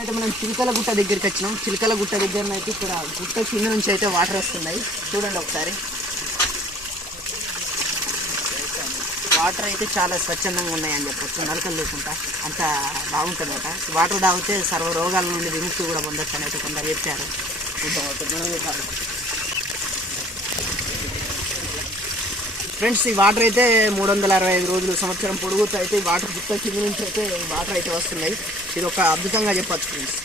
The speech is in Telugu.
అయితే మనం చిలకల గుట్ట దగ్గరికి వచ్చినాం. చిలకల గుట్ట దగ్గర అయితే ఇక్కడ గుట్ట కింద నుంచి అయితే వాటర్ వస్తున్నాయి. చూడండి ఒకసారి, వాటర్ అయితే చాలా స్వచ్ఛందంగా ఉన్నాయని చెప్పొచ్చు. నలకలు లేకుండా అంత బాగుంటుంది అట. వాటర్ తాగితే సర్వ రోగాల నుండి విముక్తి కూడా పొందొచ్చు అని అయితే కొందరు చెప్పారు. ఫ్రెండ్స్, ఈ వాటర్ అయితే 365 రోజులు సంవత్సరం పొడుగుతూ అయితే ఈ వాటర్ గుట్ట కింద నుంచి అయితే వాటర్ అయితే వస్తున్నాయి. ఇది ఒక అద్భుతంగా చెప్పచ్చు ఫ్రెండ్స్.